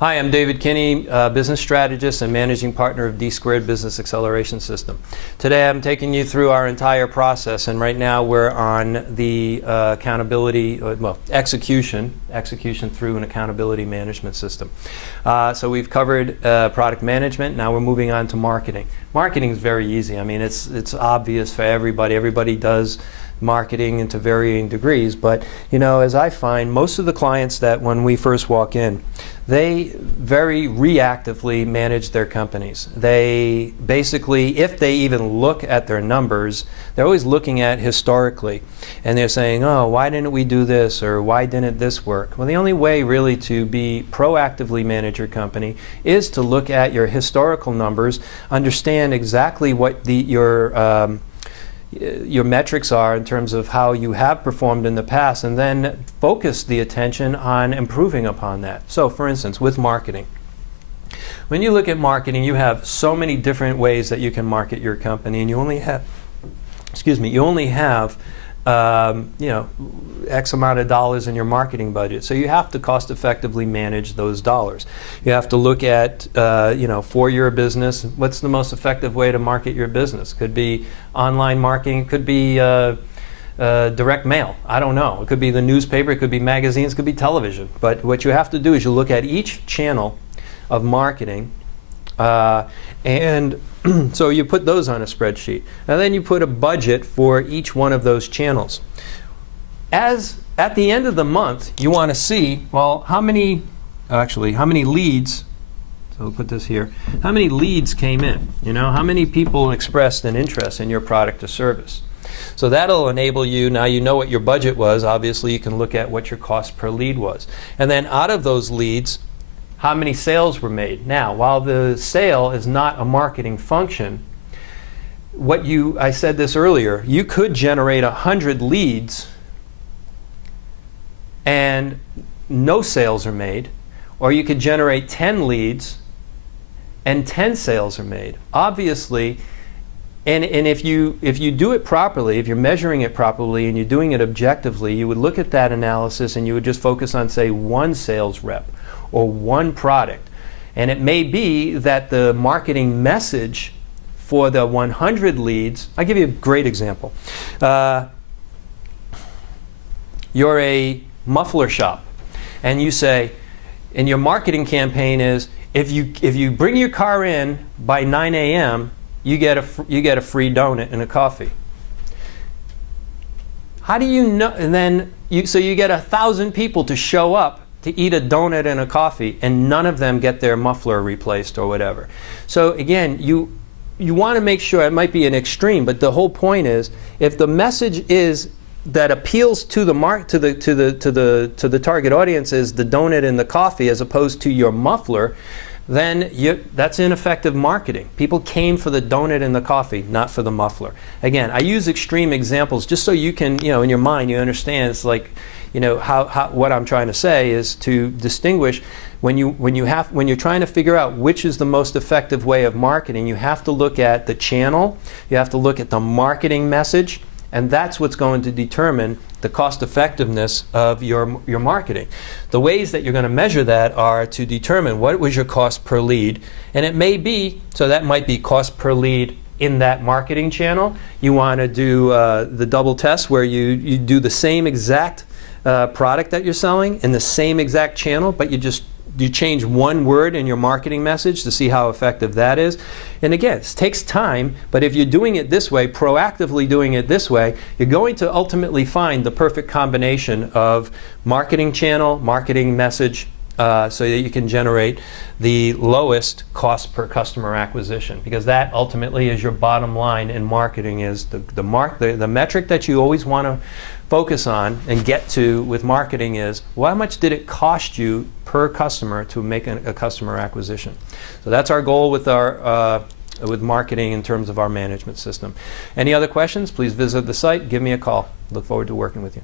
Hi, I'm David Kinney, business strategist and managing partner of D2 Business Acceleration System. Today I'm taking you through our entire process, and right now we're on the execution through an accountability management system. So we've covered product management. Now we're moving on to marketing. Marketing is very easy. I mean, it's obvious for everybody. Everybody does marketing into varying degrees, but you know, as I find, most of the clients that when we first walk in, they very reactively manage their companies. They basically, if they even look at their numbers, they're always looking at historically, and they're saying, oh, why didn't we do this, or why didn't this work? Well, the only way really to be proactively manage your company is to look at your historical numbers, understand exactly what your metrics are in terms of how you have performed in the past, and then focus the attention on improving upon that. So for instance, with marketing, when you look at marketing, you have so many different ways that you can market your company, and you only have you know, X amount of dollars in your marketing budget. So you have to cost effectively manage those dollars. You have to look at, you know, for your business, what's the most effective way to market your business? Could be online marketing, it could be direct mail. I don't know. It could be the newspaper, it could be magazines, it could be television. But what you have to do is you look at each channel of marketing, and so you put those on a spreadsheet, and then you put a budget for each one of those channels. As at the end of the month, you want to see, well, how many leads, so we'll put this here, how many leads came in, you know, how many people expressed an interest in your product or service. So that'll enable you, now you know what your budget was, obviously you can look at what your cost per lead was. And then out of those leads, how many sales were made. Now, while the sale is not a marketing function, I said this earlier, you could generate 100 leads and no sales are made, or you could generate 10 leads and 10 sales are made. Obviously, and if you do it properly, if you're measuring it properly and you're doing it objectively, you would look at that analysis and you would just focus on, say, one sales rep or one product. And it may be that the marketing message for the 100 leads, I'll give you a great example. You're a muffler shop, and you say, and your marketing campaign is, if you bring your car in by 9 a.m., you get a free donut and a coffee. How do you know? And then so you get 1,000 people to show up to eat a donut and a coffee, and none of them get their muffler replaced or whatever. So again, you want to make sure, it might be an extreme, but the whole point is, if the message is that appeals to the target audience is the donut and the coffee as opposed to your muffler, then that's ineffective marketing. People came for the donut and the coffee, not for the muffler. Again, I use extreme examples just so you can, you know, in your mind you understand. It's like, you know, what I'm trying to say is to distinguish when you're trying to figure out which is the most effective way of marketing. You have to look at the channel, you have to look at the marketing message, and that's what's going to determine the cost effectiveness of your marketing. The ways that you're going to measure that are to determine what was your cost per lead, and it may be, so that might be cost per lead in that marketing channel. You want to do the double test where you do the same exact product that you're selling in the same exact channel, but you change one word in your marketing message to see how effective that is. And again, it takes time, but if you're doing it this way, proactively doing it this way, you're going to ultimately find the perfect combination of marketing channel, marketing message, so that you can generate the lowest cost per customer acquisition, because that ultimately is your bottom line in marketing, is the metric that you always want to focus on and get to with marketing is, well, how much did it cost you per customer to make a customer acquisition? So that's our goal with with marketing in terms of our management system. Any other questions? Please visit the site, give me a call. Look forward to working with you.